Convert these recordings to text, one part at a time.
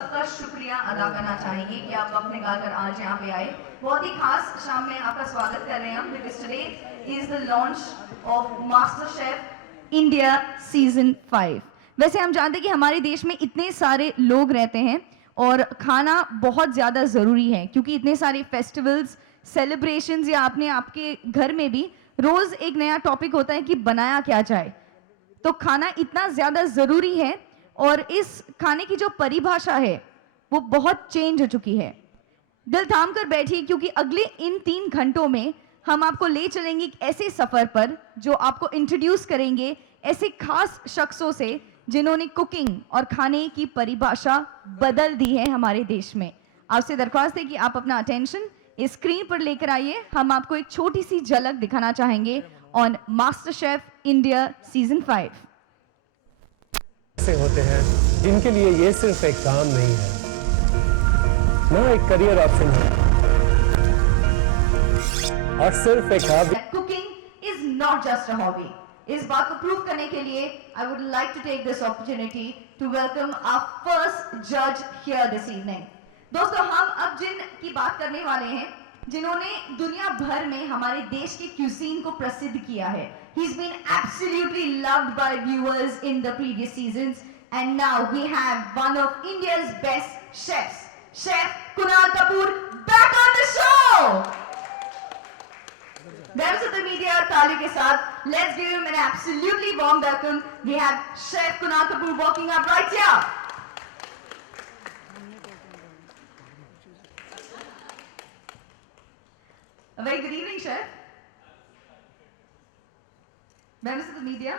आपका शुक्रिया अदा करना चाहेंगे कि आप वक्त निकाल कर आज यहाँ पे आए। बहुत ही खास शाम में आपका स्वागत कर रहे हैं हम, because today is the launch of MasterChef India season 5। वैसे हम जानते हैं कि हमारे देश में इतने सारे लोग रहते हैं और खाना बहुत ज़्यादा ज़रूरी है, क्योंकि इतने सारे फेस्टिवल्स, सेलिब्रेशंस या आपने आपके घर में भी रोज़ एक नया टॉपिक होता है कि बनाया क्या जाए। तो खाना इतना ज़्यादा ज़रूरी है और इस खाने की जो परिभाषा है वो बहुत चेंज हो चुकी है। दिल थाम कर बैठिए, क्योंकि अगले इन 3 घंटों में हम आपको ले चलेंगे एक ऐसे सफ़र पर जो आपको इंट्रोड्यूस करेंगे ऐसे खास शख्सों से जिन्होंने कुकिंग और खाने की परिभाषा बदल दी है हमारे देश में। आपसे दरख्वास्त है कि आप अपना अटेंशन इस स्क्रीन पर लेकर आइए। हम आपको एक छोटी सी झलक दिखाना चाहेंगे on master chef India season 5। ऐसे होते हैं जिनके लिए ये सिर्फ एक काम नहीं है, ना एक करियर ऑप्शन है और सिर्फ एक hobby. Cooking is not just a hobby. इस बात को प्रूव करने के लिए I would like to take this opportunity to welcome our first जज हियर दिस इवनिंग। दोस्तों, हम अब जिन की बात करने वाले हैं, जिन्होंने दुनिया भर में हमारे देश के क्यूजीन को प्रसिद्ध किया है। He's been absolutely loved by viewers in the previous seasons, and now we have one of India's best chefs, Chef Kunal Kapoor, back on the show. Members of the media, ताली के साथ, let's give him an absolutely warm welcome. We have Chef Kunal Kapoor walking up right here. A very good evening, Chef. Members of the media.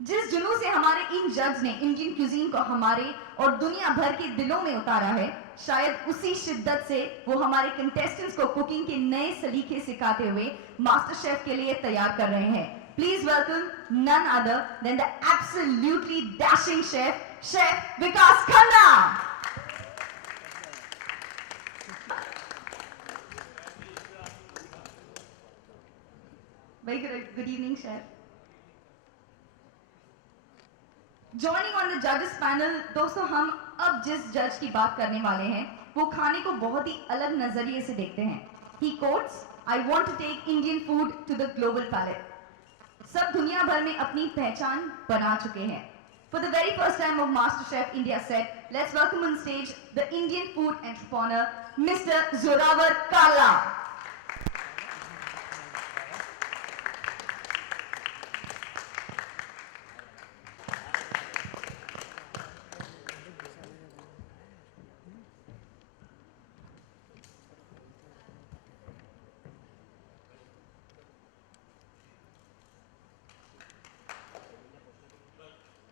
जिस जुनून से हमारे इन जज ने Indian cuisine को हमारे और दुनिया भर के दिलों में उतारा है, शायद उसी शिद्दत से वो हमारे कंटेस्टेंट्स को कुकिंग के नए सलीके सिखाते हुए मास्टर शेफ के लिए तैयार कर रहे हैं। Please welcome none other than the absolutely dashing chef, chef Vikas Khanna. Very good evening chef. Joining on the जजेस पैनल, दोस्तों, हम अब जिस जज की बात करने वाले हैं वो खाने को बहुत ही अलग नजरिए से देखते हैं। He quotes, I want to take Indian food to the global palate. सब दुनिया भर में अपनी पहचान बना चुके हैं। For the very first time of MasterChef India set, let's welcome on stage the Indian food entrepreneur Mr Zorawar Kalra.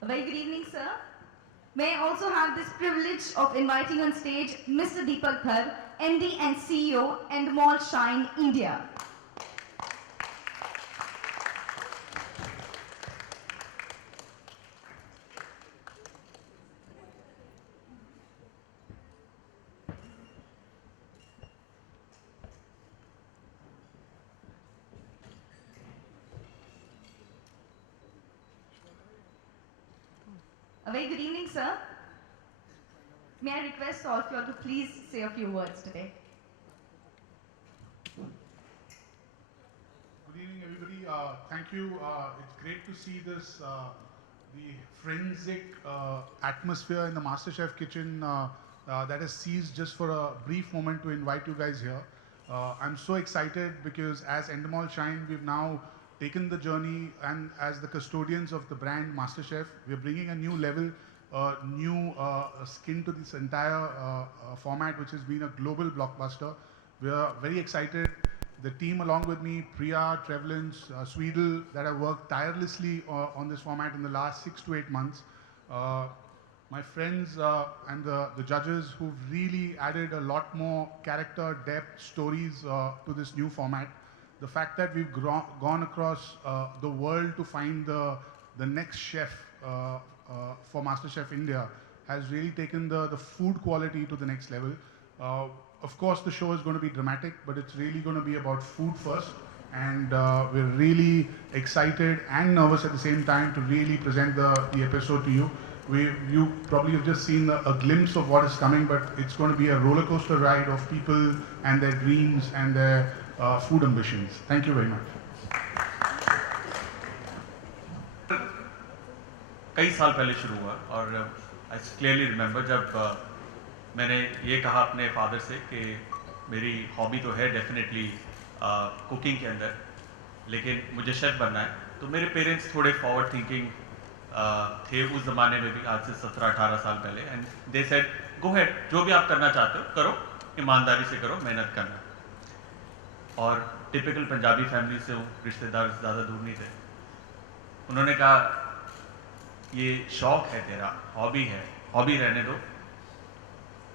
A very good evening, sir. May I also have this privilege of inviting on stage Mr. Deepak Dhar, MD and CEO, Endemol Shine India. A very good evening, sir. May I request all of you all to please say a few words today. Good evening, everybody. Thank you. It's great to see this, the forensic atmosphere in the MasterChef kitchen that has ceased just for a brief moment to invite you guys here. I'm so excited because as Endemol Shine, we've now taken the journey, and as the custodians of the brand MasterChef, we're bringing a new level, new skin to this entire format, which has been a global blockbuster. We're very excited. The team along with me, Priya, Trevlins, Swedel, that have worked tirelessly on this format in the last 6 to 8 months. My friends and the judges who've really added a lot more character, depth, stories to this new format. The fact that we've gone across the world to find the next chef for MasterChef India has really taken the food quality to the next level. Of course, the show is going to be dramatic, but it's really going to be about food first. And we're really excited and nervous at the same time to really present the episode to you. You probably have just seen a glimpse of what is coming, but it's going to be a roller coaster ride of people and their dreams and their food ambitions. Thank you very much. कई साल पहले शुरू हुआ और I clearly remember जब मैंने ये कहा अपने फादर से कि मेरी हॉबी तो है डेफिनेटली कुकिंग के अंदर, लेकिन मुझे शेफ़ बनना है। तो मेरे पेरेंट्स थोड़े फॉरवर्ड थिंकिंग थे उस ज़माने में भी, आज से 17-18 साल पहले, and they said go head, जो भी आप करना चाहते हो करो, ईमानदारी से करो, मेहनत करना। और टिपिकल पंजाबी फैमिली से हूँ, रिश्तेदार ज़्यादा दूर नहीं थे। उन्होंने कहा ये शौक है तेरा, हॉबी है, हॉबी रहने दो।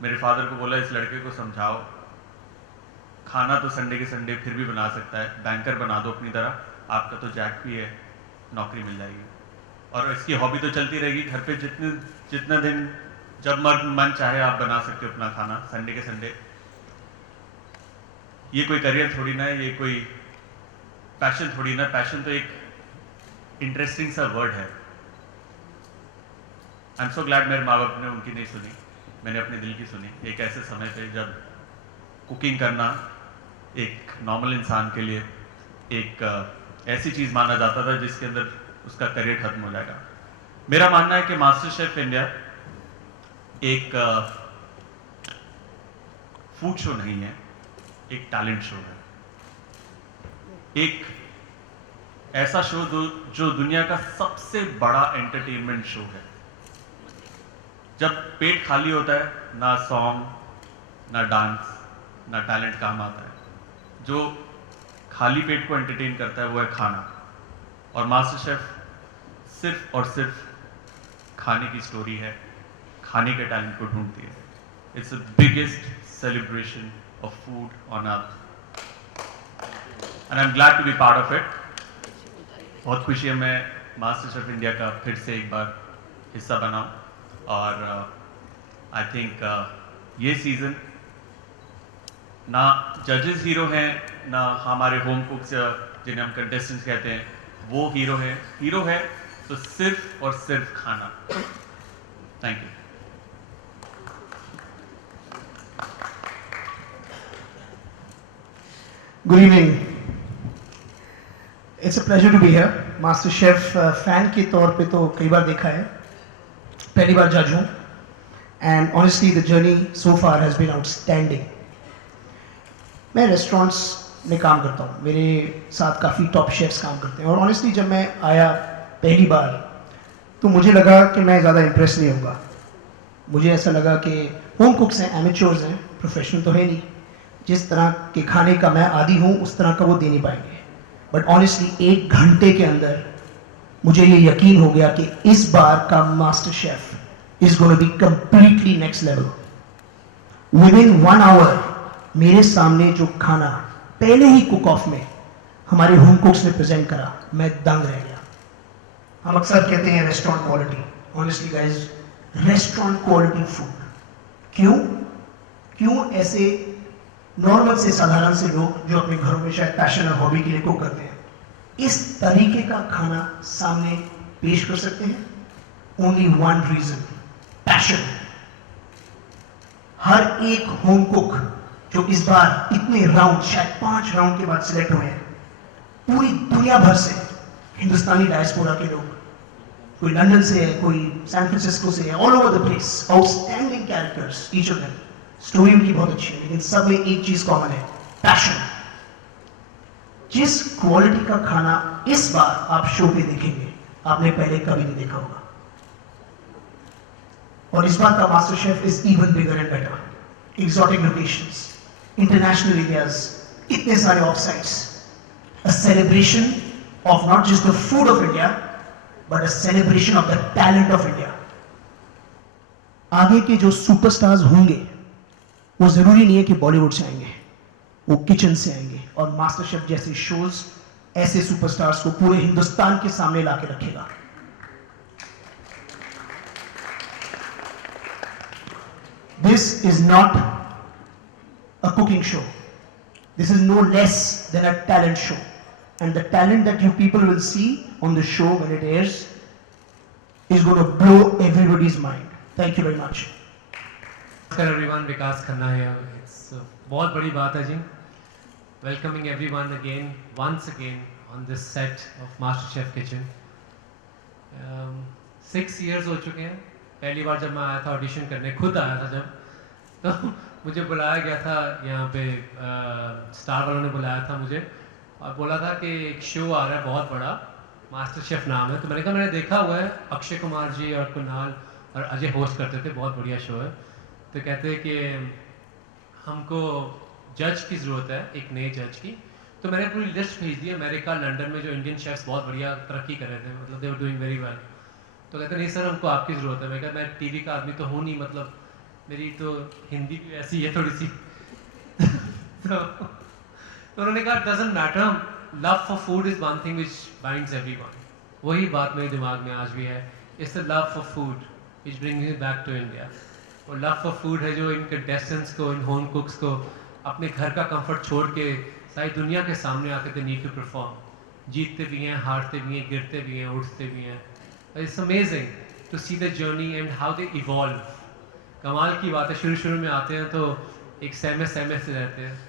मेरे फादर को बोला इस लड़के को समझाओ, खाना तो संडे के संडे फिर भी बना सकता है, बैंकर बना दो अपनी तरह, आपका तो जैक भी है, नौकरी मिल जाएगी और इसकी हॉबी तो चलती रहेगी। घर पे जितना दिन जब मन चाहे आप बना सकते हो अपना खाना संडे के संडे। ये कोई करियर थोड़ी ना है, ये कोई पैशन थोड़ी ना, पैशन तो एक इंटरेस्टिंग सा वर्ड है। आई एम सो ग्लैड मेरे माँ बाप ने उनकी नहीं सुनी, मैंने अपने दिल की सुनी। एक ऐसे समय पे जब कुकिंग करना एक नॉर्मल इंसान के लिए एक ऐसी चीज़ माना जाता था जिसके अंदर उसका करियर खत्म हो जाएगा। मेरा मानना है कि मास्टर शेफ इंडिया एक फूड शो नहीं है, एक टैलेंट शो है। एक ऐसा शो जो दुनिया का सबसे बड़ा एंटरटेनमेंट शो है। जब पेट खाली होता है, ना सॉन्ग, ना डांस, ना टैलेंट काम आता है। जो खाली पेट को एंटरटेन करता है वो है खाना, और मास्टर शेफ सिर्फ और सिर्फ खाने की स्टोरी है, खाने के टैलेंट को ढूंढती है। It's the biggest celebration of food on earth and I am glad to be part of it. बहुत खुशी है मैं मास्टर शेफ इंडिया का फिर से एक बार हिस्सा बनाऊं, और आई थिंक ये सीज़न ना जजेस हीरो हैं, ना हमारे होम कुक्स जिन्हें हम कंटेस्टेंट्स कहते हैं वो हीरो है। हीरो है तो सिर्फ और सिर्फ खाना। Thank you. Good evening, it's a pleasure to be here. MasterChef fan के तौर पे तो कई बार देखा है, पहली बार जज हूँ, and honestly the journey so far has been outstanding. मैं रेस्टोरेंट्स में काम करता हूँ, मेरे साथ काफ़ी टॉप शेफ्स काम करते हैं, और ऑनेस्टली जब मैं आया पहली बार तो मुझे लगा कि मैं ज़्यादा इम्प्रेस नहीं होऊंगा। मुझे ऐसा लगा कि होम कुक्स हैं, एमेच्योर्स हैं, प्रोफेशनल तो है नहीं, जिस तरह के खाने का मैं आदी हूँ उस तरह का वो दे नहीं पाएंगे। बट ऑनेस्टली 1 घंटे के अंदर मुझे ये यकीन हो गया कि इस बार का MasterChef is going to be completely next level. Within 1 hour मेरे सामने जो खाना पहले ही कुक ऑफ में हमारे होम कुक्स ने प्रेजेंट करा, मैं दंग रह गया। हम अक्सर कहते हैं restaurant quality, honestly guys restaurant quality food. क्यों ऐसे नॉर्मल से साधारण से लोग जो अपने घरों में शायद पैशन और हॉबी के लिए कुक करते हैं इस तरीके का खाना सामने पेश कर सकते हैं? Only one reason, passion. हर एक होम कुक जो इस बार इतने राउंड, शायद 5 राउंड के बाद सिलेक्ट हुए हैं, पूरी दुनिया भर से, हिंदुस्तानी डायस्पोरा के लोग, कोई लंदन से है, कोई सैन फ्रांसिस्को से है, all over the place, outstanding characters, each of them. Story उनकी बहुत अच्छी है, लेकिन सब में एक चीज कॉमन है, पैशन। जिस क्वालिटी का खाना इस बार आप शो पे देखेंगे, आपने पहले कभी नहीं देखा होगा। और इस बार का MasterChef is even bigger and better. Exotic locations, international areas, इतने सारे of sites, a celebration of not just the food of India but a celebration of the talent of India. आगे के जो सुपरस्टार्स होंगे वो जरूरी नहीं है कि बॉलीवुड से आएंगे, वो किचन से आएंगे, और मास्टर शेफ जैसे शोज ऐसे सुपरस्टार्स को पूरे हिंदुस्तान के सामने लाके रखेगा। This is not a cooking show. This is no less than a talent show. And the talent that you people will see on the show when it airs is going to blow everybody's mind. Thank you very much. Namaskar everyone, Vikas Khanna here. It's बहुत बड़ी बात है जी. Welcoming everyone again, once again on this set of MasterChef Kitchen. 6 years हो चुके हैं. पहली बार जब मैं आया था ऑडिशन करने, खुद आया था जब, तो मुझे बुलाया गया था यहाँ पे, स्टार वालों ने बुलाया था मुझे और बोला था कि एक शो आ रहा है बहुत बड़ा, मास्टर शेफ नाम है. तो मैंने कहा मैंने देखा हुआ है, अक्षय कुमार जी और कुणाल और अजय होस्ट करते थे, बहुत बढ़िया शो है. तो कहते हैं कि हमको जज की ज़रूरत है, एक नए जज की. तो मैंने पूरी लिस्ट भेज दी अमेरिका, लंदन में जो इंडियन शेफ्स बहुत बढ़िया तरक्की कर रहे थे, मतलब दे वर डूइंग वेरी वेल. तो कहते नहीं सर हमको आपकी ज़रूरत है. मैं कहा मैं टीवी का आदमी तो हूँ नहीं, मतलब मेरी तो हिंदी भी ऐसी है थोड़ी सी. तो उन्होंने कहा doesn't matter, love for food is one thing which binds everyone. वही बात मेरे दिमाग में आज भी है. It's the love for food which brings me back to India. और लव फॉर फूड है जो इन कंटेस्टेंट्स को, इन होम कुक्स को अपने घर का कंफर्ट छोड़ के सारी दुनिया के सामने आके दे नीड टू परफॉर्म. जीतते भी हैं, हारते भी हैं, गिरते भी हैं, उठते भी हैं. It's amazing to see the journey and how they evolve. कमाल की बात है, शुरू में आते हैं तो एक सहमे से रहते हैं,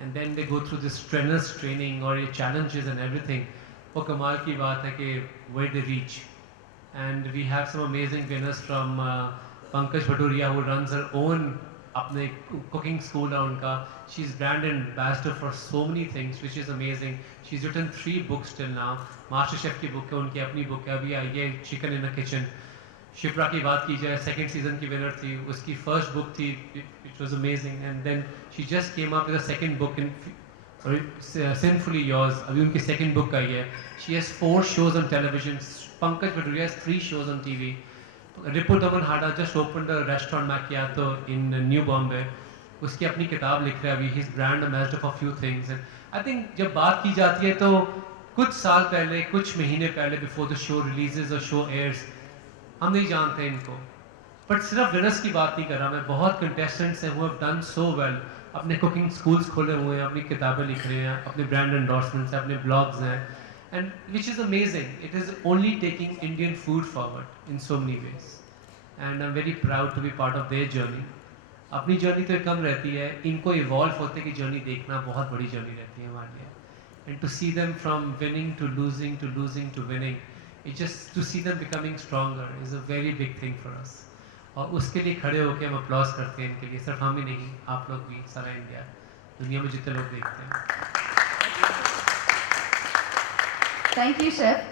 and then they go through this trainers training और ये चैलेंजेस एंड एवरीथिंग. वो कमाल की बात है कि where they reach. And we have some amazing winners from Pankaj Bhaduria, who runs her own अपने cooking school है उनका. She's brand ambassador for so many things, which is amazing. She's written 3 books till now. Master Chef की book है, उनकी अपनी book है, अभी आई है Chicken in a Kitchen. Shipra की बात की जाए, second season की winner थी, उसकी first book थी, it was amazing, and then she just came up with a second book in Sinfully Yours. अभी उनकी second book आई है. She has 4 shows on television. Pankaj Bhaduria has 3 shows on TV. Ripu Daman Hada just opened a restaurant Macchiato in New Bombay. उसकी अपनी किताब लिख रहा है अभी. He's brand ambassador for few things. And I think जब बात की जाती है तो कुछ साल पहले, कुछ महीने पहले, before the show releases or show airs, हम नहीं जानते इनको. But सिर्फ winners की बात नहीं कर रहा मैं. बहुत contestants हैं who have done so well. अपने cooking schools खोले हुए हैं, अपनी किताबें लिख रहे हैं, अपने brand endorsements हैं, अपने blogs हैं. And which is amazing. It is only taking Indian food forward in so many ways. And I'm very proud to be part of their journey. अपनी जर्नी तो कम रहती है, इनको इवॉल्व होते की जर्नी देखना बहुत बड़ी जर्नी रहती है हमारे लिए. And to see them from winning to losing to losing to winning, it just to see them becoming stronger is a very big thing for us. और उसके लिए खड़े होकर हम अपलॉज करते हैं इनके लिए. सिर्फ हम ही नहीं, आप लोग भी, सारा इंडिया, दुनिया में जितने लोग देखते हैं. Thank you, Chef.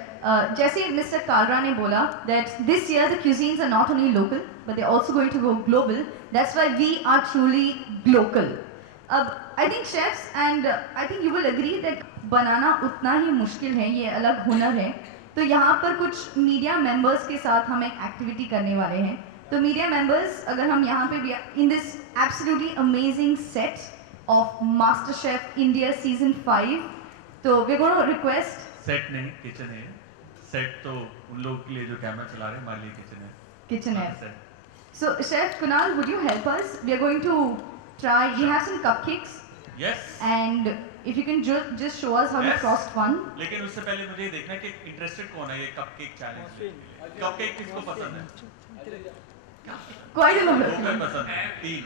जैसे Mr. Kalra ने बोला that this year the cuisines are not only local but they're also going to go global. That's why we are truly global. अब I think chefs and I think you will agree that बनाना उतना ही मुश्किल है, ये अलग हुनर है. तो यहाँ पर कुछ मीडिया मेंबर्स के साथ हम एक एक्टिविटी करने वाले हैं. तो मीडिया मेंबर्स अगर हम यहाँ पे भी in this absolutely amazing set of MasterChef India Season 5, तो we're going to request. Set नहीं, किचन है. सेट तो उन लोगों के लिए जो कैमरा चला रहे हैं, हमारे लिए किचन है. Kitchen है. Set. So, Chef Kunal, would you help us? We are going to try. We have some cupcakes, Yes. and if you can just show us how Yes. you crossed one. लेकिन उससे पहले मुझे ये देखना है कि interested कौन है ये कपकेक चैलेंज में. कपकेक किसको पसंद है? Quite a lot. किसको पसंद है? 3.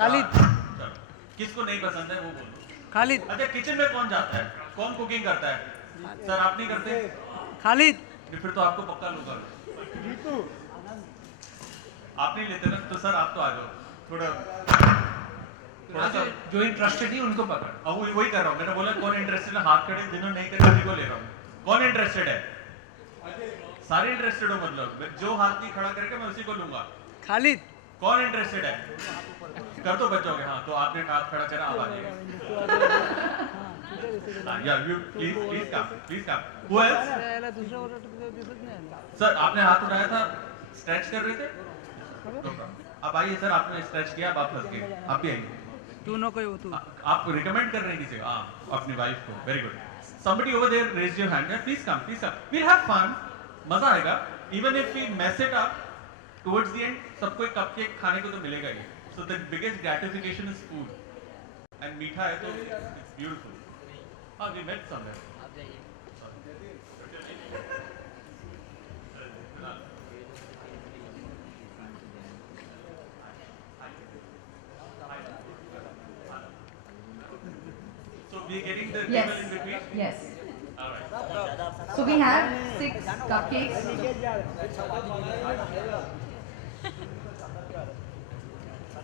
खालिद. चलो. किसको नहीं पसंद है वो बोलो. खालिद. अच्छा, किचन में कौन जाता है? कौन कुकिंग करता है? सर आप नहीं करते? खालिद. फिर तो आपको पक्का लूंगा. आप नहीं लेते ना, तो सर आप तो आ जाओ. थोड़ा सा जो इंटरेस्टेड है उनको पकड़. अब वही कर रहा हूँ. मैंने बोला कौन इंटरेस्टेड है, हाथ खड़े. जिन्होंने नहीं करे उसी को ले रहा हूँ. कौन इंटरेस्टेड है? सारे इंटरेस्टेड हो, मतलब जो हाथ नहीं खड़ा करके मैं उसी को लूंगा. खालिद. कौन इंटरेस्टेड है? कर दो बच्चों के. हाँ, तो आपने हाथ खड़ा करा, आप आ जाइए. Yeah, you please come. Who else? Sir आपने हाथ उठाया था, स्ट्रेच कर रहे थे. अब आइए सर, आपने स्ट्रेच किया, अब आप फंस गए. आप भी आइए. तू नो कोई तू. आप रिकमेंड कर रहे हैं किसी को? हाँ, अपनी वाइफ को. Very good. Somebody over there raise your hand. Yeah, please come. We'll have fun. मजा आएगा. Even if we mess it up, towards the end सबको एक कपकेक खाने को तो मिलेगा ही. So the biggest gratification is food. And मीठा है तो it's beautiful. हाँ, we met somewhere. So we are getting the table Yes. in between. Yes. All right. So we have 6 cupcakes.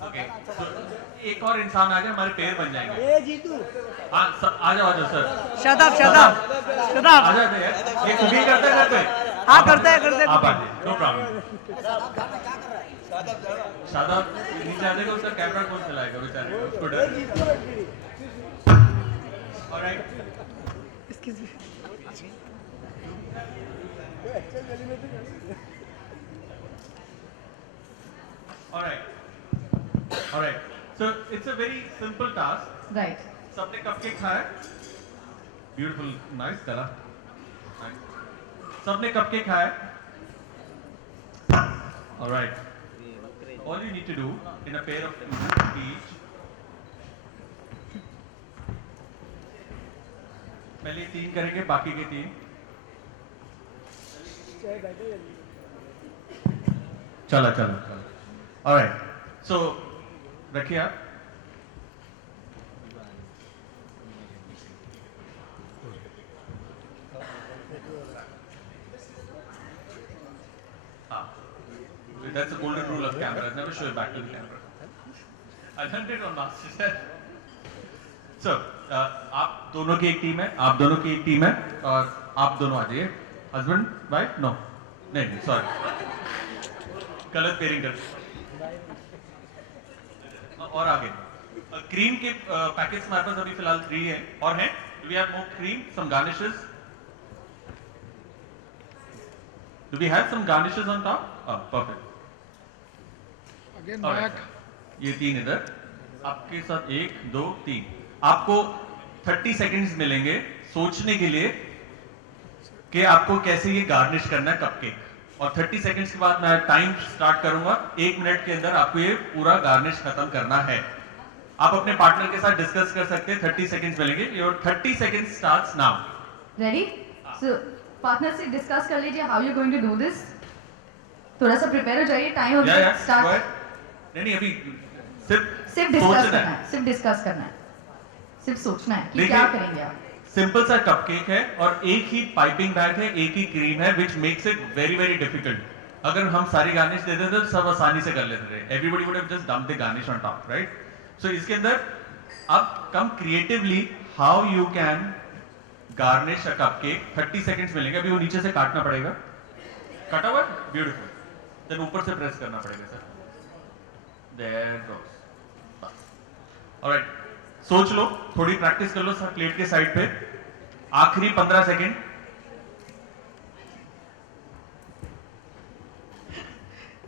Okay. So एक और इंसान आ जाए हमारे पैर बन जाएंगे. हाँ, आ जाओ सर. शट अप आ जाओ यार. ये कुकिंग करते हैं घर पे. हाँ करते हैं आप आ जाइए. No problem. शादाब नीचे आ जाएगा. उसका कैमरा कौन चलाएगा बेचारे को? उसको डर. Alright. All right. So it's a very simple task. Right. सबने कपकेक खाया? Beautiful, nice color. Nice. सबने कपकेक खाया? All right. All you need to do in a pair of two each. पहले 3 करेंगे, बाकी के 3. चला. All right. So रखिए आप. That's the golden rule of camera. Never show it back to the camera. I learned it on MasterChef. So, आप दोनों की एक टीम है, आप दोनों की एक टीम है, और आप दोनों आ जाइए. Husband, wife? No. नहीं, sorry. गलत पेयरिंग कर. और आगे. क्रीम के पैकेट्स हमारे पास अभी फिलहाल 3 हैं. और हैं? Do we have more cream? Some garnishes? Do we have some garnishes on top? Oh, perfect. Again, Alright. ये 3 इधर. आपके साथ 1, 2, 3. आपको 30 सेकंड्स मिलेंगे सोचने के लिए कि आपको कैसे ये गार्निश करना है कपकेक. और 30 सेकंड्स के बाद मैं टाइम स्टार्ट करूंगा. 1 मिनट के अंदर आपको ये पूरा गार्निश खत्म करना है. आप अपने पार्टनर के साथ डिस्कस कर सकते हैं. 30 सेकंड्स मिलेंगे. Your 30 seconds starts now. Ready? So partner से डिस्कस कर लीजिए how you going to do this. थोड़ा सा प्रिपेयर हो जाइए. टाइम हो गया. स्टार्ट. नहीं अभी सिर्फ डिस्कस करना है. सिर्फ डिस्कस करना है. सिर्फ सोचना है कि क्या करेंगे आप. सिंपल सा कपकेक है और एक ही पाइपिंग बैग है, एक ही क्रीम है, which makes it very very difficult. अगर हम सारी गार्निश दे देते तो सब आसानी से कर लेते थे. Everybody would have just dumped the garnish on top, right? So इसके अंदर अब कम creatively how you can garnish a cupcake. 30 seconds मिलेंगे. अभी वो नीचे से काटना पड़ेगा. कटा हुआ? Beautiful. Then ऊपर से प्रेस करना पड़ेगा सर. There goes. Alright. सोच लो, थोड़ी प्रैक्टिस कर लो सर प्लेट के साइड पे. आखिरी 15 सेकंड.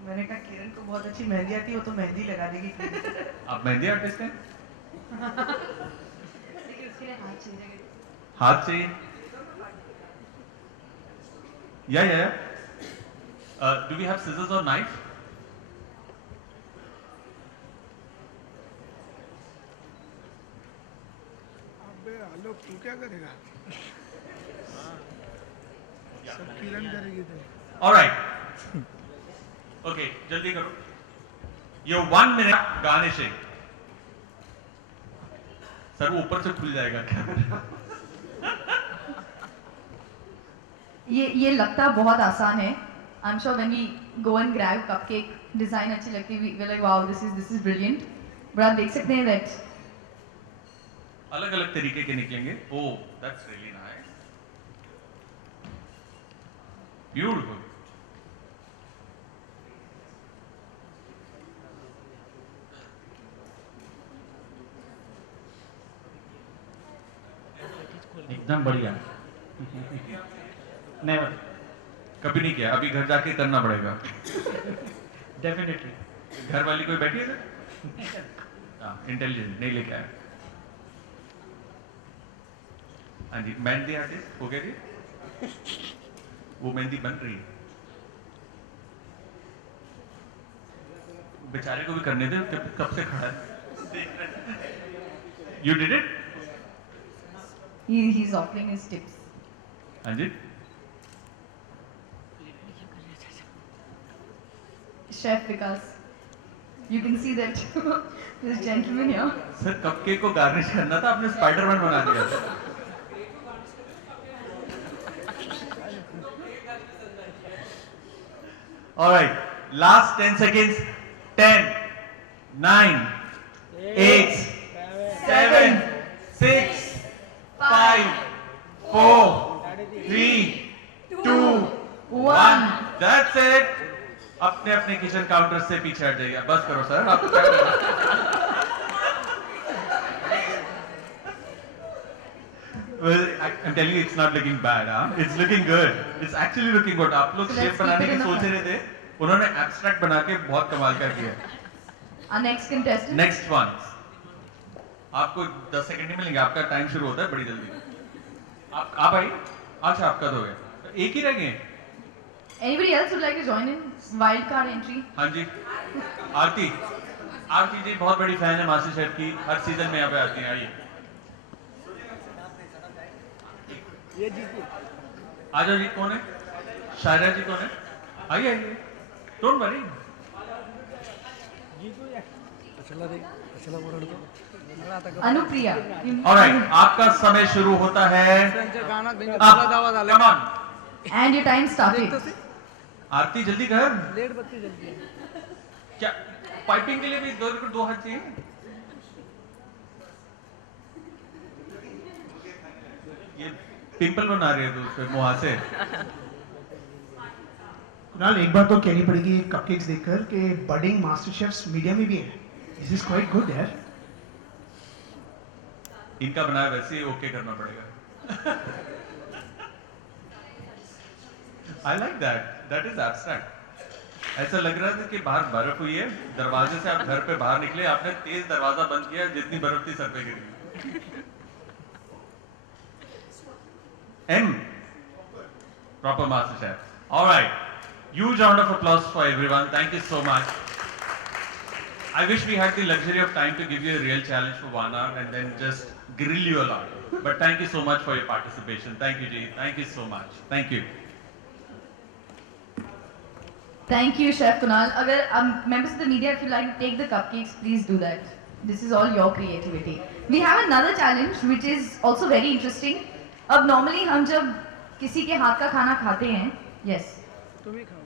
मैंने कहा किरण को बहुत अच्छी मेहंदी आती है, वो तो मेहंदी लगा देगी. आप मेहंदी आर्टिस्ट हैं? लेकिन उसके लिए हाथ चाहिए. हाथ चाहिए. या. Do we have scissors or knife? आलोक तू क्या करेगा? सब किरण करेगी तो. All right. Okay, जल्दी करो. Your 1 minute garnishing. सर वो ऊपर से खुल जाएगा क्या? ये लगता बहुत आसान है. I'm sure when we go and grab cupcake design अच्छी लगती है. We're like wow this is brilliant. but आप देख सकते हैं that अलग अलग तरीके के निकलेंगे. Oh, that's really nice. Beautiful. एकदम बढ़िया. नेवर. कभी नहीं किया. अभी घर जाके करना पड़ेगा. डेफिनेटली. घर वाली कोई बैठी है सर? हाँ, इंटेलिजेंट नहीं लेके आया. हाँ जी, मेहंदी आर्टिस्ट हो गया जी. वो मेहंदी बन रही है. बेचारे को भी करने दे, कब से खड़ा है। You did it? He's offering his tips. हाँ जी। Chef Vikas, you can see that this gentleman here. Sir cupcake को गार्निश करना था, आपने स्पाइडरमैन बना दिया था। Alright, last 10 seconds. 10, 9, 8, 7, 6, 5, 4, 3, 2, 1. That's it. अपने अपने किचन काउंटर से पीछे हट जाइए। बस करो सर, आप क्या कर रहे हो? Well, I'm telling you, it's not looking bad, huh? It's looking good. It's actually looking good. आप लोग So शेफ let's keep बनाने it की in the सोच रहे थे, उन्होंने एब्स्ट्रैक्ट बना के बहुत कमाल कर दिया। Our next contestant. Next one, आपको 10 सेकंड ही मिलेंगे, आपका टाइम शुरू होता है बड़ी जल्दी। आप आइए। अच्छा, आपका तो हो गया, एक ही रह गए। Anybody else would like to join in? Wild card entry. हाँ जी, आरती जी बहुत बड़ी फैन है मास्टर शेफ की, हर सीजन में यहाँ पे आती हैं। आइए, आ जाओ जी। कौन है? शायरा जी कौन है? आइए आइए, डोंट वरी। Anupriya. ऑलराइट, आपका समय शुरू होता है गाना अब। Come on. And your time started. आरती जल्दी कर। लेट बत्ती जल्दी है। क्या पाइपिंग के लिए भी दो हाथ चाहिए? ये पिंपल बना रहे हैं तो उसपे मुंह से। कुणाल, एक बार तो कहनी पड़ेगी कपकेक्स देखकर कि बडिंग मास्टर शेफ्स मीडिया में भी है। दिस इज क्वाइट गुड यार। इनका बनाया वैसे ही ओके करना पड़ेगा। I like that, that is abstract. ऐसा लग रहा था कि बाहर बर्फ हुई है, दरवाजे से आप घर पे बाहर निकले, आपने तेज दरवाजा बंद किया, जितनी बर्फ थी सर पे गिरी। M, proper master chef. All right, huge round of applause for everyone. Thank you so much. I wish we had the luxury of time to give you a real challenge for 1 hour and then just grill you a lot. But thank you so much for your participation. Thank you, Ji. Thank you so much. Thank you. Thank you, Chef Kunal. Agar members of the media, if you like to take the cupcakes, please do that. This is all your creativity. We have another challenge which is also very interesting. अब normally हम जब किसी के हाथ का खाना खाते हैं, yes. तुम ही खाओ।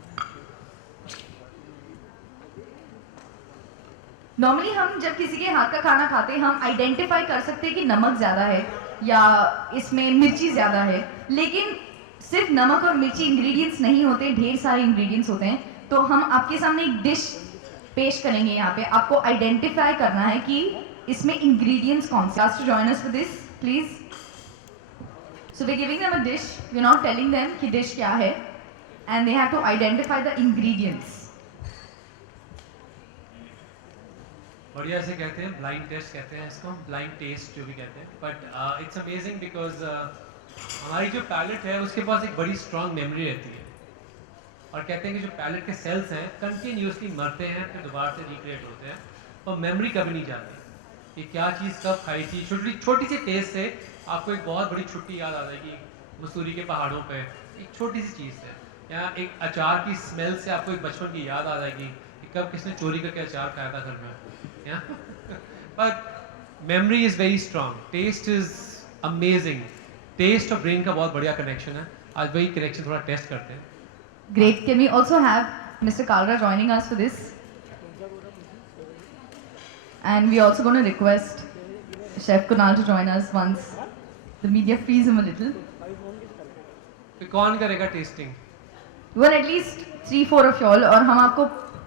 नॉर्मली हम जब किसी के हाथ का खाना खाते हैं, हम आइडेंटिफाई कर सकते हैं कि नमक ज़्यादा है या इसमें मिर्ची ज़्यादा है, लेकिन सिर्फ नमक और मिर्ची इंग्रेडिएंट्स नहीं होते, ढेर सारे इंग्रेडिएंट्स होते हैं। तो हम आपके सामने एक डिश पेश करेंगे यहाँ पे, आपको आइडेंटिफाई करना है कि इसमें इंग्रेडिएंट्स कौन से। To join us for this please. So we giving them a dish, we are not telling them कि डिश क्या है, and they have to identify the ingredients. बढ़िया से कहते हैं, ब्लाइंड टेस्ट कहते हैं इसको, ब्लाइंड टेस्ट जो भी कहते हैं। बट इट्स अमेजिंग बिकॉज हमारी जो पैलेट है उसके पास एक बड़ी स्ट्रांग मेमोरी रहती है, और कहते हैं कि जो पैलेट के सेल्स हैं कंटिन्यूसली मरते हैं, फिर दोबारा से रिक्रिएट होते हैं, और मेमोरी कभी नहीं जाती कि क्या चीज़ कब खाई थी। छोटी सी टेस्ट से आपको एक बहुत बड़ी छुट्टी याद आ जाएगी मसूरी के पहाड़ों पे, एक छोटी सी चीज़ से, या एक अचार की स्मेल से आपको एक बचपन की याद आ जाएगी कि कब किसने चोरी करके अचार खाया था घर में। But memory is very strong, taste is amazing. Taste और ब्रेन का बहुत बढ़िया कनेक्शन है, आज वही कनेक्शन थोड़ा टेस्ट करते हैं। Great. Can we also have Mr. Kalra joining us for this? And we also going to request Chef Kunal to join us once the media frees him a little. तो कौन करेगा testing? Well, at least 3-4 of y'all, और हम आपको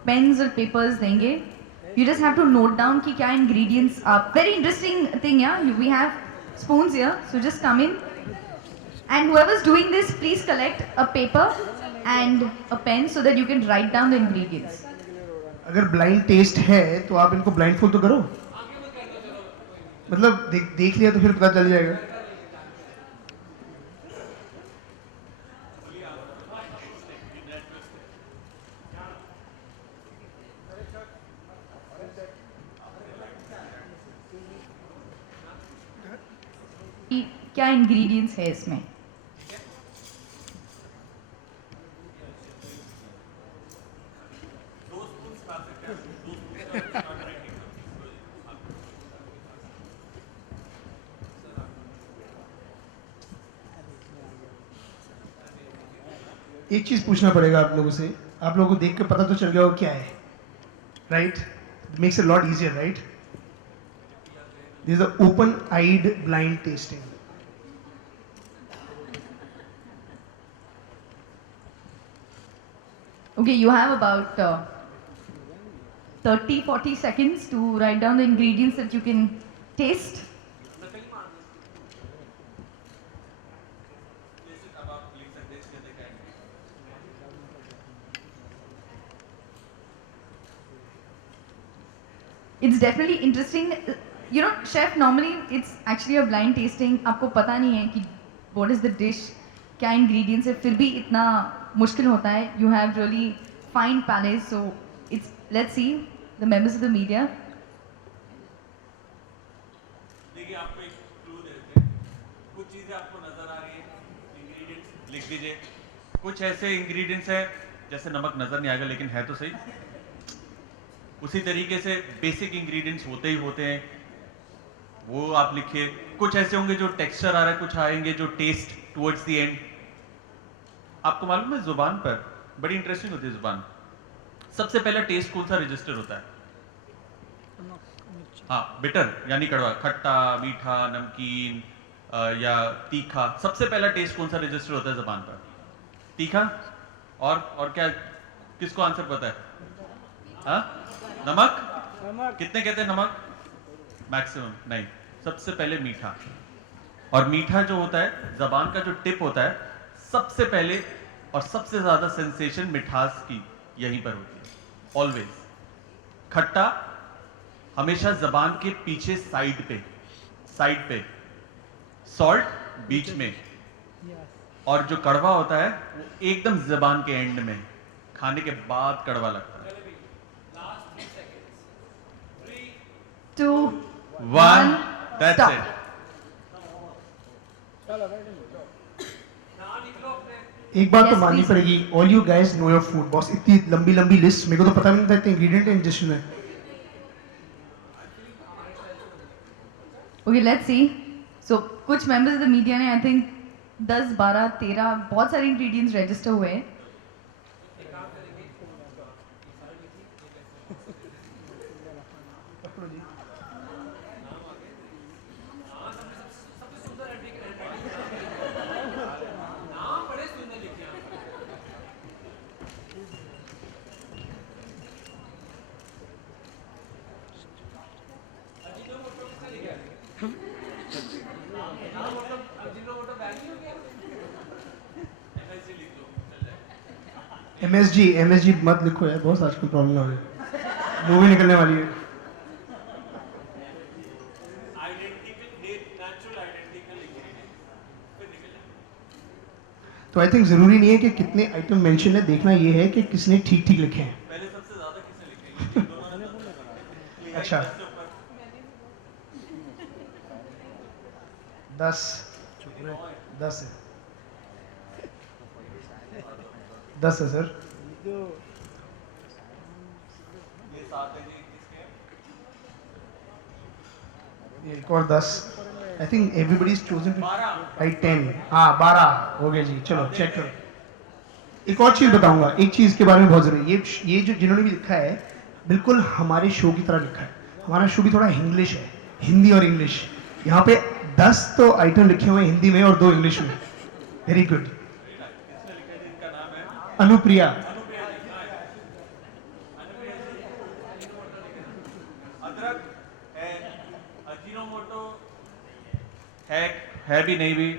pens और papers देंगे. You just have to note down कि क्या ingredients आप. Very interesting thing, yeah. We have spoons here, so just come in. And whoever's doing this, please collect a paper and a pen so that you can write down the ingredients. अगर blind test है तो आप इनको ब्लाइंडफुल तो करो, मतलब देख लिया तो फिर पता चल जाएगा। क्या इंग्रेडिएंट्स है इसमें? एक चीज पूछना पड़ेगा आप लोगों से, आप लोगों को देख के पता तो चल गया हो क्या है, right? Makes it lot easier, right? This is open eyed blind tasting. Okay, you have about 30-40 seconds to write down the ingredients that you can taste. It's definitely interesting. You know, chef, normally it's actually a blind tasting. आपको पता नहीं है कि what is the dish, क्या ingredients है, फिर भी इतना मुश्किल होता है. You have really fine palate, so it's, let's see the members of the media. देखिए आपको एक क्लू देते हैं, कुछ चीजें आपको नजर आ रही है, इंग्रेडिएंट्स लिख दीजिए. कुछ ऐसे इंग्रेडिएंट्स हैं जैसे नमक नजर नहीं आएगा लेकिन है तो सही. उसी तरीके से बेसिक इंग्रेडिएंट्स होते ही होते हैं, वो आप लिखिए. कुछ ऐसे होंगे जो टेक्सचर आ रहा है, कुछ आएंगे जो टेस्ट टुवर्ड्स द एंड. आपको मालूम है जुबान पर बड़ी इंटरेस्टिंग होती है जुबान. सबसे पहला टेस्ट कौन सा रजिस्टर होता है? हाँ, बिटर यानी कड़वा, खट्टा, मीठा, नमकीन या तीखा. सबसे पहला टेस्ट कौन सा रजिस्टर होता है जुबान पर? तीखा. और क्या, किसको आंसर पता है? हाँ, नमक. कितने कहते हैं नमक? मैक्सिमम नहीं, सबसे पहले मीठा. और मीठा जो होता है, जबान का जो टिप होता है, सबसे पहले और सबसे ज्यादा सेंसेशन मिठास की यहीं पर होती है. ऑलवेज. खट्टा हमेशा जबान के पीछे साइड पे. सॉल्ट बीच में. और जो कड़वा होता है वो एकदम जबान के एंड में, खाने के बाद कड़वा लगता है. 2, 1, that's stop. it. एक बात तो Yes, माननी please. पड़ेगी, all you guys know your food. Boss इतनी लंबी लंबी लिस्ट, मेरे को तो पता भी नहीं था इतने इंग्रेडिएंट हैं डिश में. Okay, let's see. So कुछ members of the media ने I think 10, 12, 13 बहुत सारे ingredients register हुए हैं. MSG मत लिखो यार, बहुत आजकल प्रॉब्लम हो रही है, मूवी निकलने वाली है. तो आई थिंक जरूरी नहीं है कि कितने आइटम मेंशन है, देखना ये है कि किसने ठीक ठीक लिखे हैं. पहले सबसे ज्यादा किसने लिखे? अच्छा, 10 है. 10 है सर. ये 7 है जी, किसके? एक और 10. I think everybody is chosen to 12. Right 10. हाँ 12 हो गए जी. चलो चेक करो. एक और चीज बताऊंगा, एक चीज के बारे में बहुत जरूरी है. ये जो जिन्होंने भी लिखा है बिल्कुल हमारे शो की तरह लिखा है. हमारा शो भी थोड़ा इंग्लिश है, हिंदी और इंग्लिश. यहाँ पे 10 तो आइटम लिखे हुए हैं हिंदी में और 2 इंग्लिश में. Very good. इनका नाम है अनुप्रिया. अदरक है, अजीनोमोटो है भी नहीं भी.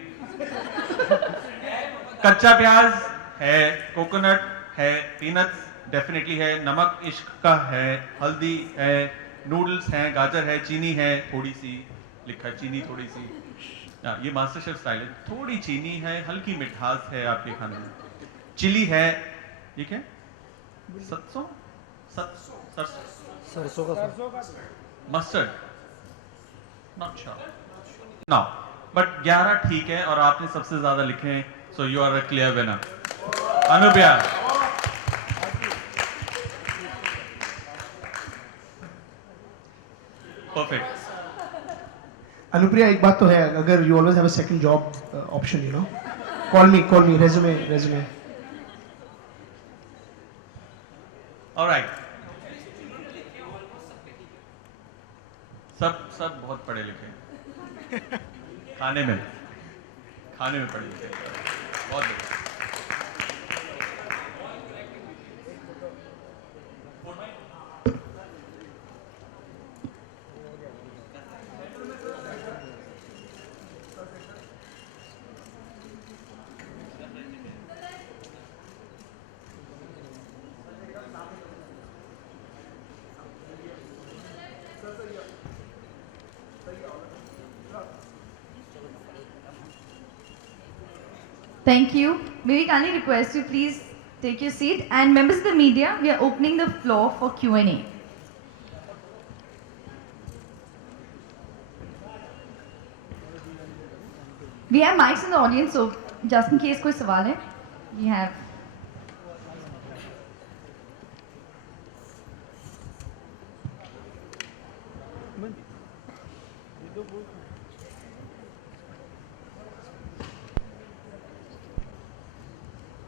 कच्चा प्याज है, कोकोनट है, पीनट्स डेफिनेटली है, नमक इश्क का है, हल्दी है, नूडल्स हैं, गाजर है, चीनी है, थोड़ी सी लिखा है चीनी थोड़ी सी. ये मास्टर शेफ स्टाइल है. थोड़ी चीनी है, हल्की मिठास है आपके खाने में. चिली है, ठीक है. सरसों सरसों का mustard, not sure. Now but 11 ठीक है और आपने सबसे ज्यादा लिखे हैं, so you are a clear winner. Anupriya, perfect. Anupriya, एक बात तो है, अगर you always have a second job option, you know, call me, resume. Alright, सब बहुत पढ़े लिखे हैं। खाने में पढ़े लिखे हैं। बहुत बढ़िया। Thank you. May we kindly request you please take your seat. And members of the media, we are opening the floor for Q&A. We have mics in the audience, so just in case कोई सवाल है, we have.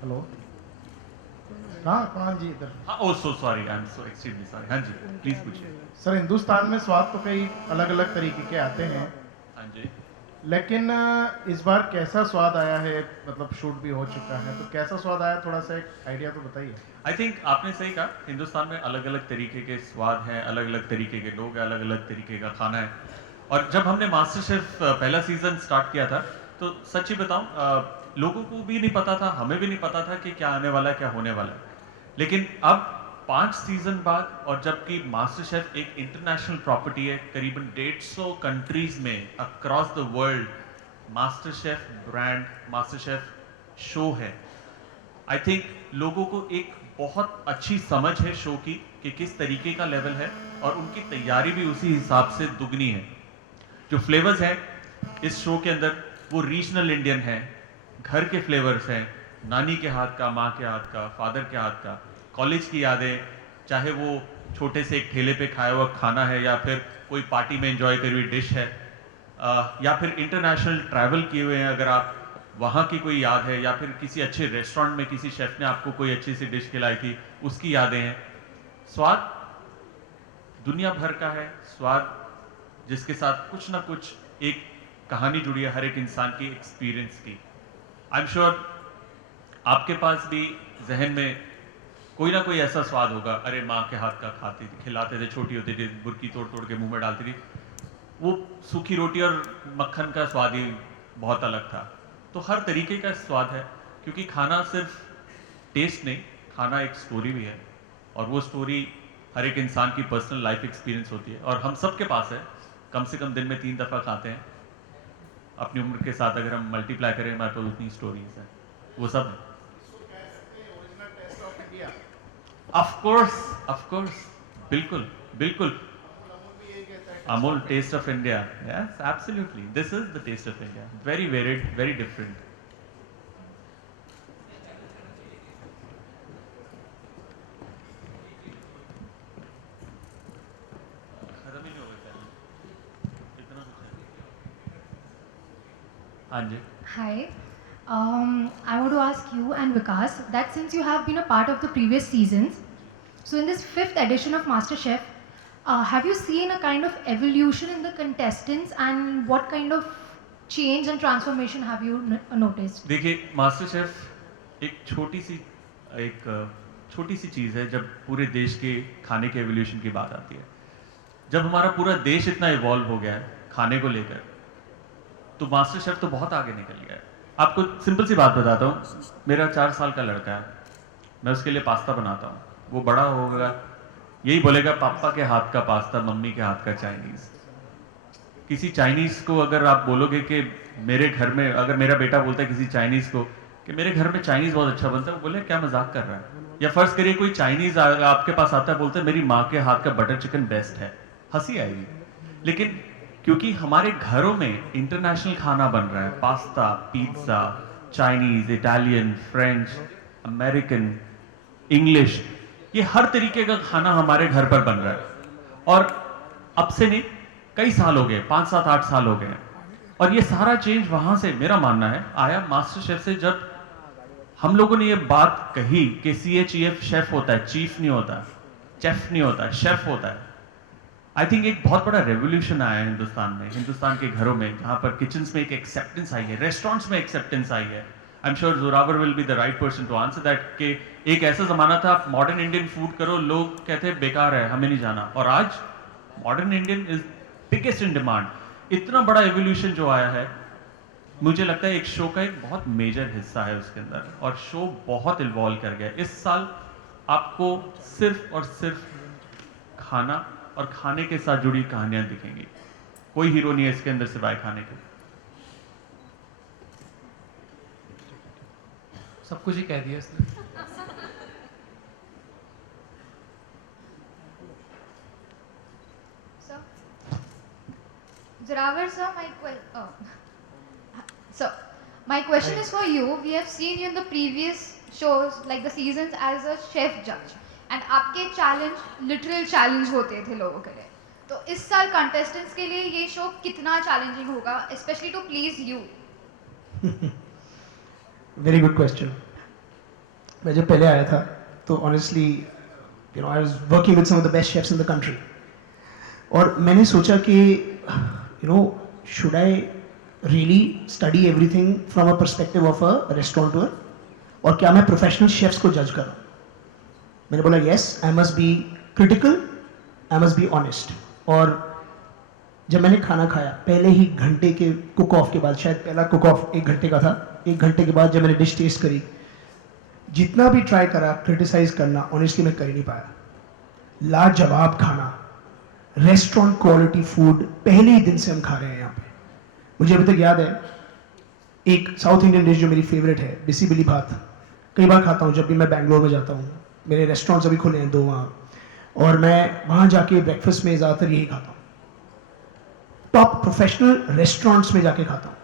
Hello, हाँ जी, इधर। हाँ, oh so sorry, I am so extremely sorry. हाँ जी, please पूछिए। सर, हिंदुस्तान में स्वाद तो कई अलग अलग तरीके के आते हैं, हाँ जी। लेकिन इस बार कैसा स्वाद आया है? मतलब शूट भी हो चुका है, तो कैसा स्वाद आया, थोड़ा सा एक आइडिया तो बताइए। आई थिंक आपने सही कहा, हिंदुस्तान में अलग अलग तरीके के स्वाद हैं, अलग अलग तरीके के लोग हैं, अलग अलग तरीके का खाना है। और जब हमने मास्टर शेफ पहला सीजन स्टार्ट किया था, तो सच्ची बताऊं, लोगों को भी नहीं पता था, हमें भी नहीं पता था कि क्या आने वाला है, क्या होने वाला है। लेकिन अब 5 सीजन बाद, और जबकि मास्टर शेफ एक इंटरनेशनल प्रॉपर्टी है, करीबन 150 कंट्रीज में across the world MasterChef brand, MasterChef show है। आई थिंक लोगों को एक बहुत अच्छी समझ है शो की कि किस तरीके का लेवल है, और उनकी तैयारी भी उसी हिसाब से दुगनी है। जो फ्लेवर्स हैं इस शो के अंदर, वो रीजनल इंडियन है, घर के फ्लेवर्स हैं, नानी के हाथ का, माँ के हाथ का, फादर के हाथ का, कॉलेज की यादें, चाहे वो छोटे से एक ठेले पे खाया हुआ खाना है, या फिर कोई पार्टी में एंजॉय करी हुई डिश है, या फिर इंटरनेशनल ट्रैवल किए हुए हैं अगर आप, वहाँ की कोई याद है, या फिर किसी अच्छे रेस्टोरेंट में किसी शेफ ने आपको कोई अच्छी सी डिश खिलाई थी, उसकी यादें हैं। स्वाद दुनिया भर का है, स्वाद जिसके साथ कुछ ना कुछ एक कहानी जुड़ी है हर एक इंसान की एक्सपीरियंस की। आई एम श्योर आपके पास भी जहन में कोई ना कोई ऐसा स्वाद होगा, अरे माँ के हाथ का खाती थी, खिलाते थे, छोटी होती थी, बुरकी तोड़ तोड़ के मुंह में डालती थी, वो सूखी रोटी और मक्खन का स्वाद ही बहुत अलग था। तो हर तरीके का स्वाद है, क्योंकि खाना सिर्फ टेस्ट नहीं, खाना एक स्टोरी भी है, और वो स्टोरी हर एक इंसान की पर्सनल लाइफ एक्सपीरियंस होती है, और हम सबके पास है। कम से कम दिन में 3 दफ़ा खाते हैं। अपनी उम्र के साथ अगर हम मल्टीप्लाई करें, हमारे पास उतनी स्टोरीज हैं, वो सब है। ऑफ कोर्स, बिल्कुल बिल्कुल। Amul taste of India, yes absolutely, this is the taste of India, very varied, very different. खत्म ही नहीं हो गया इतना कुछ है। हाँ जी। Hi. I want to ask you and Vikas that since you have been a part of the previous seasons, so in this 5th edition of MasterChef, have you seen a kind of evolution in the contestants and what kind of change and transformation have you noticed? देखिए, master chef एक छोटी सी चीज़ है जब पूरे देश के खाने के एवोल्यूशन की बात आती है। जब हमारा पूरा देश इतना इवॉल्व हो गया है खाने को लेकर, तो मास्टर शेफ तो बहुत आगे निकल गया है। आपको सिंपल सी बात बताता हूँ, मेरा 4 साल का लड़का है, मैं उसके लिए पास्ता बनाता हूँ, वो बड़ा होगा यही बोलेगा पापा के हाथ का पास्ता, मम्मी के हाथ का चाइनीज़। किसी चाइनीज़ को अगर आप बोलोगे कि मेरे घर में, अगर मेरा बेटा बोलता है किसी चाइनीज़ को कि मेरे घर में चाइनीज़ बहुत अच्छा बनता है, वो बोले क्या मजाक कर रहा है। या फर्ज करिए कोई चाइनीज़ आपके पास आता है, बोलता है मेरी माँ के हाथ का बटर चिकन बेस्ट है, हंसी आएगी। लेकिन क्योंकि हमारे घरों में इंटरनेशनल खाना बन रहा है, pasta, pizza, Chinese, Italian, French, American, English, ये हर तरीके का खाना हमारे घर पर बन रहा है। और अब से नहीं, कई साल हो गए, 5, 7, 8 साल हो गए। और ये सारा चेंज वहाँ से, मेरा मानना है, आया मास्टर शेफ से, जब हम लोगों ने ये बात कही कि CHEF शेफ होता है, चीफ नहीं होता, चेफ नहीं होता, शेफ होता है। आई थिंक एक बहुत बड़ा रेवोल्यूशन आया है हिंदुस्तान में, हिंदुस्तान के घरों में, जहाँ पर किचन्स में एक एक्सेप्टेंस आई है, रेस्टोरेंट्स में एक्सेप्टेंस आई है। I am sure Zorawar will be the right person to answer that कि एक ऐसा जमाना था, आप मॉडर्न इंडियन फूड करो, लोग कहते हैं बेकार है, हमें नहीं जाना। और आज modern Indian is biggest in demand. इतना बड़ा एवोल्यूशन जो आया है, मुझे लगता है एक शो का एक बहुत मेजर हिस्सा है उसके अंदर, और शो बहुत इन्वॉल्व कर गया। इस साल आपको सिर्फ और सिर्फ खाना और खाने के साथ जुड़ी कहानियां दिखेंगी। कोई हीरो नहीं है इसके अंदर सिवाय खाने के। सब कुछ ही कह दिया इसने। Zorawar sir, my question is for you. We have seen you in the previous shows, like the seasons, as a chef judge, and आपके challenge literal challenge होते थे लोगों के लिए। तो इस साल contestants के लिए ये show कितना challenging होगा, especially to please you? Very good question. मैं जब पहले आया था तो honestly I was working with some of the best chefs in the country, और मैंने सोचा कि should I really study everything from a perspective of a restaurateur, और क्या मैं प्रोफेशनल शेफ्स को जज करूं? मैंने बोला yes, I must be critical, I must be honest. और जब मैंने खाना खाया, पहले ही घंटे के कुक ऑफ के बाद, शायद पहला कुक ऑफ 1 घंटे का था, 1 घंटे के बाद जब मैंने डिश टेस्ट करी, जितना भी ट्राई करा क्रिटिसाइज करना, ऑनेस्टली मैं कर ही नहीं पाया। लाजवाब खाना, रेस्टोरेंट क्वालिटी फूड, पहले ही दिन से हम खा रहे हैं यहाँ पे। मुझे अभी तक याद है एक साउथ इंडियन डिश जो मेरी फेवरेट है, बिसी बिली भात। कई बार खाता हूँ जब भी मैं बैंगलोर में जाता हूँ, मेरे रेस्टोरेंट्स अभी खुले हैं 2 वहाँ, और मैं वहाँ जाके ब्रेकफास्ट में ज़्यादातर यही खाता हूँ। टॉप प्रोफेशनल रेस्टोरेंट्स में जाके खाता हूँ,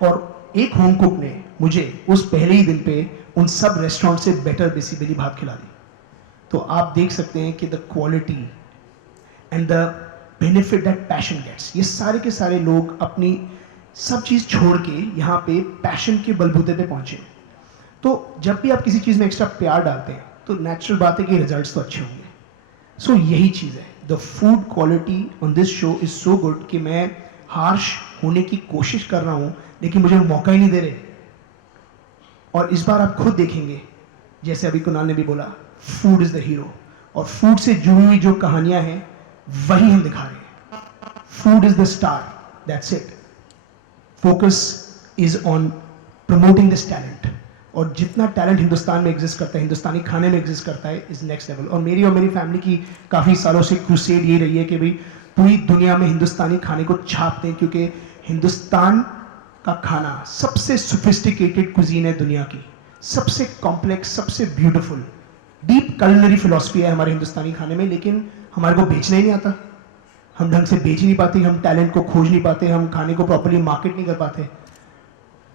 और एक होम कुक ने मुझे उस पहले ही दिन पे उन सब रेस्टोरेंट से बेटर बिसी बिली भात खिला दी। तो आप देख सकते हैं कि the quality and the benefit that passion gets, ये सारे के सारे लोग अपनी सब चीज़ छोड़ के यहाँ पे पैशन के बलबूते पे पहुँचे। तो जब भी आप किसी चीज़ में एक्स्ट्रा प्यार डालते हैं तो नेचुरल बात है कि रिजल्ट्स तो अच्छे होंगे। सो यही चीज़ है, the food quality on this show is so good कि मैं हार्श होने की कोशिश कर रहा हूँ, लेकिन मुझे मौका ही नहीं दे रहे। और इस बार आप खुद देखेंगे, जैसे अभी कुणाल ने भी बोला, फूड इज़ द हीरो, और फूड से जुड़ी हुई जो कहानियाँ हैं वही हम दिखा रहे हैं। Food is the star, that's it. Focus is on promoting this talent, और जितना टैलेंट हिंदुस्तान में एग्जिस्ट करता है, हिंदुस्तानी खाने में एग्जिस्ट करता है, इज़ नेक्स्ट लेवल। और मेरी फैमिली की काफ़ी सालों से क्रूसेड ये रही है कि भाई पूरी दुनिया में हिंदुस्तानी खाने को छाप दें, क्योंकि हिंदुस्तान का खाना सबसे सोफिस्टिकेटेड कुजीन है दुनिया की, सबसे कॉम्प्लेक्स, सबसे ब्यूटीफुल, डीप कलिनरी फिलॉसफी है हमारे हिंदुस्तानी खाने में, लेकिन हमारे को बेचना ही नहीं आता। हम ढंग से बेच ही नहीं पाते, हम टैलेंट को खोज नहीं पाते, हम खाने को प्रॉपर्ली मार्केट नहीं कर पाते।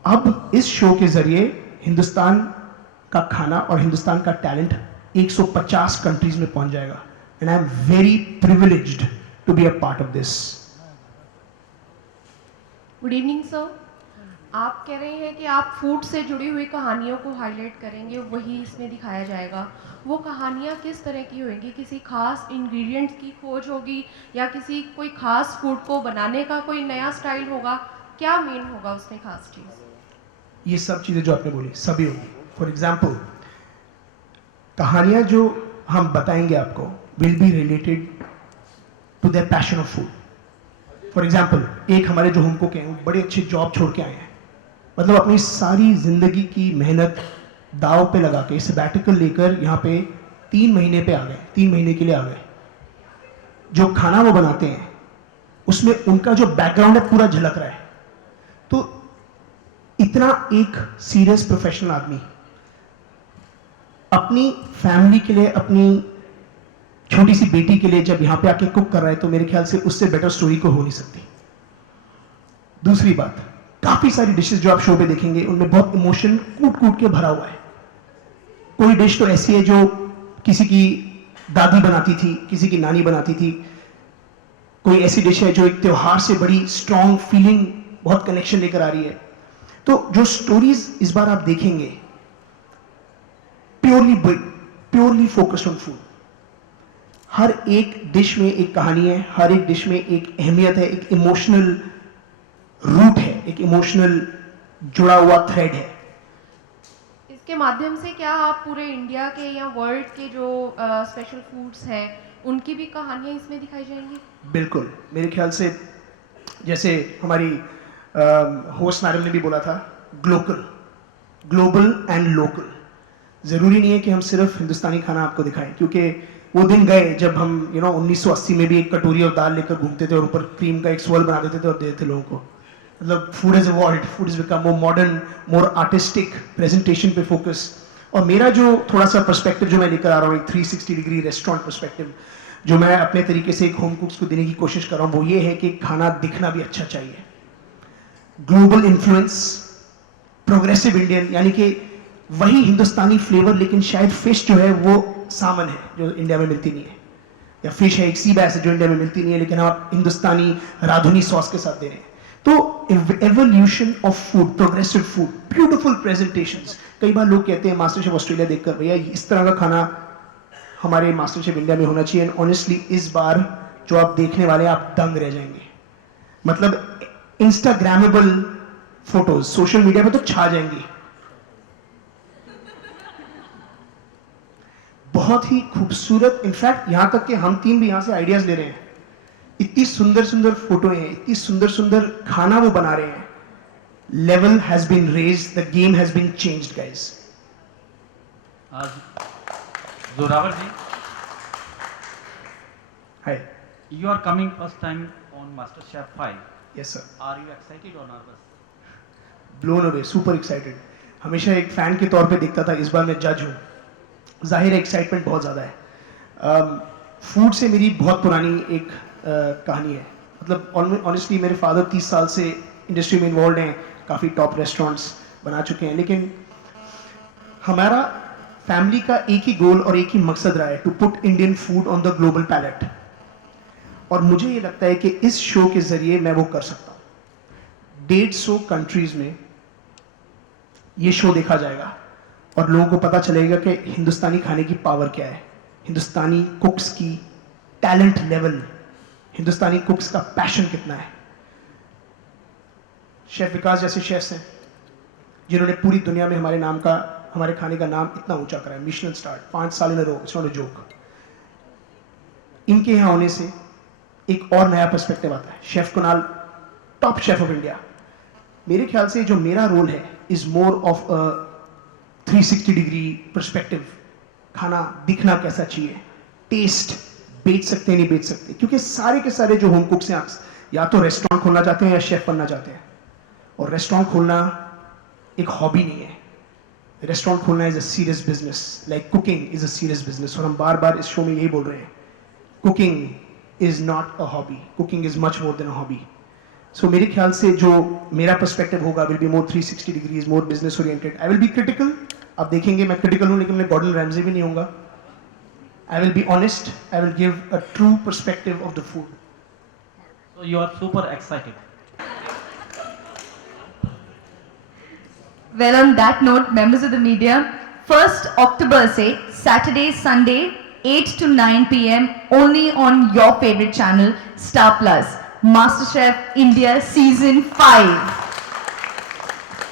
अब इस शो के जरिए हिंदुस्तान का खाना और हिंदुस्तान का टैलेंट 150 कंट्रीज में पहुंच जाएगा, and I am very privileged to be a part of this. Good evening sir, आप कह रहे हैं कि आप फूड से जुड़ी हुई कहानियों को हाईलाइट करेंगे, वही इसमें दिखाया जाएगा। वो कहानियाँ किस तरह की होंगी? किसी खास इंग्रेडिएंट्स की खोज होगी, या किसी कोई खास फूड को बनाने का कोई नया स्टाइल होगा? क्या मेन होगा उसमें खास चीज़? ये सब चीज़ें जो आपने बोली सभी होगी। फॉर एग्जाम्पल, कहानियाँ जो हम बताएंगे आपको will be related to their passion of food. For example, एक हमारे जो हमको कहें बड़े अच्छे जॉब छोड़ के आए हैं, मतलब अपनी सारी जिंदगी की मेहनत दाव पे लगा के सबैटिकल लेकर यहाँ पे 3 महीने पे आ गए, 3 महीने के लिए आ गए। जो खाना वो बनाते हैं उसमें उनका जो बैकग्राउंड है पूरा झलक रहा है। तो इतना एक सीरियस प्रोफेशनल आदमी अपनी फैमिली के लिए, अपनी छोटी सी बेटी के लिए जब यहाँ पे आके कुक कर रहा है, तो मेरे ख्याल से उससे बेटर स्टोरी को हो नहीं सकती। दूसरी बात, काफी सारी डिशेस जो आप शो पे देखेंगे उनमें बहुत इमोशन कूट कूट के भरा हुआ है। कोई डिश तो ऐसी है जो किसी की दादी बनाती थी, किसी की नानी बनाती थी। कोई ऐसी डिश है जो एक त्योहार से बड़ी स्ट्रॉन्ग फीलिंग, बहुत कनेक्शन लेकर आ रही है। तो जो स्टोरीज इस बार आप देखेंगे प्योरली फोकस्ड ऑन फूड। हर एक डिश में एक कहानी है, हर एक डिश में एक अहमियत है, एक इमोशनल रूट है, एक इमोशनल जुड़ा हुआ थ्रेड है। इसके माध्यम से क्या आप पूरे इंडिया के या वर्ल्ड के जो स्पेशल फूड्स हैं उनकी भी कहानियाँ इसमें दिखाई जाएंगी? बिल्कुल, मेरे ख्याल से जैसे हमारी होस्ट मैडम ने भी बोला था, ग्लोबल एंड लोकल। ज़रूरी नहीं है कि हम सिर्फ हिंदुस्तानी खाना आपको दिखाएं, क्योंकि वो दिन गए जब हम 1980 में भी एक कटोरी और दाल लेकर घूमते थे और ऊपर क्रीम का एक स्वल बना देते थे और देते थे लोगों को। मतलब food is evolved, food is become more modern, more artistic, presentation पे फोकस। और मेरा जो थोड़ा सा पर्सपेक्टिव जो मैं लेकर आ रहा हूँ, एक 360 डिग्री रेस्टोरेंट पर्सपेक्टिव जो मैं अपने तरीके से एक होम कुक्स को देने की कोशिश कर रहा हूँ, वो ये है कि खाना दिखना भी अच्छा चाहिए। ग्लोबल इन्फ्लुएंस, प्रोग्रेसिव इंडियन, यानी कि वही हिंदुस्तानी फ्लेवर लेकिन शायद फिश जो है वो सामन है जो इंडिया में मिलती नहीं है, या फिश है एक सी बैस है जो इंडिया में मिलती नहीं है, लेकिन आप हिंदुस्तानी राधुनी सॉस के साथ दे रहे हैं। तो evolution of food, progressive food, beautiful presentations. कई बार लोग कहते हैं मास्टर शेफ ऑस्ट्रेलिया देखकर, भैया इस तरह का खाना हमारे मास्टर शेफ इंडिया में होना चाहिए। एंड ऑनेस्टली इस बार जो आप देखने वाले हैं, आप दंग रह जाएंगे। मतलब इंस्टाग्रामेबल फोटोज सोशल मीडिया पे तो छा जाएंगी। बहुत ही खूबसूरत, इनफैक्ट यहां तक कि हम तीन भी यहां से आइडियाज ले रहे हैं। इतनी सुंदर सुंदर फोटो हैं, इतनी सुंदर सुंदर खाना वो बना रहे हैं। Level has been raised, the game has been changed guys. Zorawar ji, hi, you are coming first time on MasterChef 5. Yes sir. Are you excited or nervous? Blown away, super excited. हमेशा एक फैन के तौर पे देखता था, इस बार मैं जज हूँ। जाहिर है एक्साइटमेंट बहुत ज़्यादा है। फूड से मेरी बहुत पुरानी एक कहानी है। मतलब ऑनेस्टली मेरे फादर 30 साल से इंडस्ट्री में इन्वॉल्व हैं, काफ़ी टॉप रेस्टोरेंट्स बना चुके हैं, लेकिन हमारा फैमिली का एक ही गोल और एक ही मकसद रहा है, to put Indian food on the global palate. और मुझे ये लगता है कि इस शो के ज़रिए मैं वो कर सकता हूँ। 150 कंट्रीज़ में ये शो देखा जाएगा और लोगों को पता चलेगा कि हिंदुस्तानी खाने की पावर क्या है, हिंदुस्तानी कुक्स की टैलेंट लेवल, हिंदुस्तानी कुक्स का पैशन कितना है। शेफ विकास जैसे शेफ्स हैं जिन्होंने पूरी दुनिया में हमारे नाम का, हमारे खाने का नाम इतना ऊंचा करा है, मिशेलिन स्टार 5 साल इन अ रो, इट्स नॉट अ जोक। इनके यहाँ होने से एक और नया पर्सपेक्टिव आता है। Chef Kunal, top chef of India. मेरे ख्याल से जो मेरा रोल है is more of a 360 degree perspective. खाना दिखना कैसा चाहिए, टेस्ट बेच सकते हैं नहीं बेच सकते, क्योंकि सारे के सारे जो होम कुक्स हैं या तो रेस्टोरेंट खोलना चाहते हैं या शेफ बनना चाहते हैं। और रेस्टोरेंट खोलना एक हॉबी नहीं है, रेस्टोरेंट खोलना is a serious business, like cooking is a serious business. और हम बार बार इस शो में यही बोल रहे हैं, cooking is not a hobby, cooking is much more than a hobby. So मेरे ख्याल से जो मेरा पर्सपेक्टिव होगा will be more 360 degrees, more business oriented. I will be critical, आप देखेंगे मैं क्रिटिकल हूं, लेकिन मैं गॉर्डन रैमजे भी नहीं होऊंगा। आई will be honest, I will give a true perspective of the food. So you are super excited. Well, on that note, members of the media, 1st October से Saturday, Sunday, 8 to 9 p.m. only on your favorite channel, Star Plus, MasterChef India Season 5.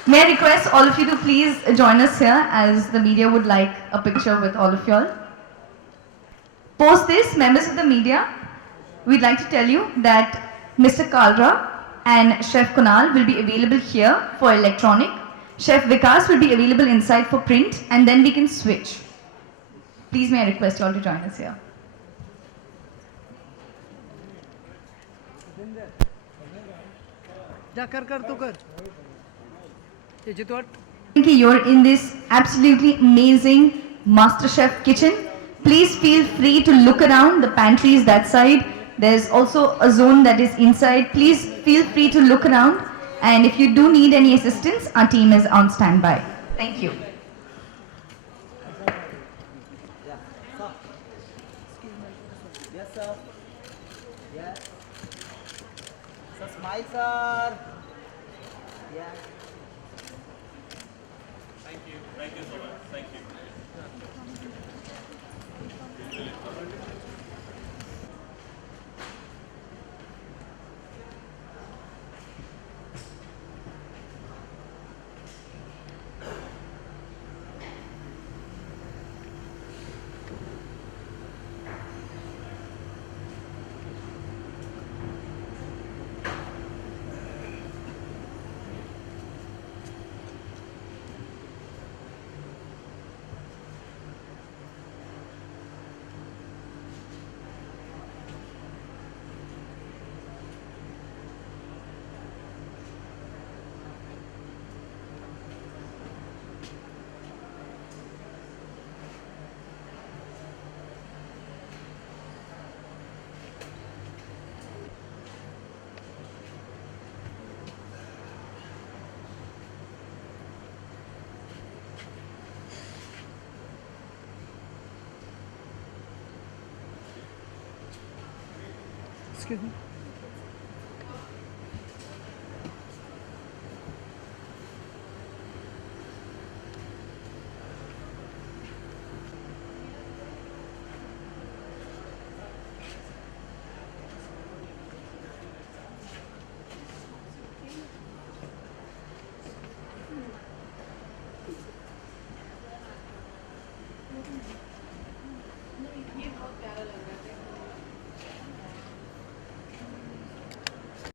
May I request all of you to please join us here, as the media would like a picture with all of you all. Post this, members of the media, we'd like to tell you that Mr. Kalra and Chef Kunal will be available here for electronic. Chef Vikas will be available inside for print, and then we can switch. Please may I request you all to join us here. जा कर तू कर ये जितवाट Thank you. You're in this absolutely amazing MasterChef kitchen. Please feel free to look around. The pantry is that side. There's also a zone that is inside. Please feel free to look around. And if you do need any assistance, our team is on standby. Thank you. Yes, sir. Yes. Sir, smile, sir. Yeah. Thank you so much. Thank you. Excuse me.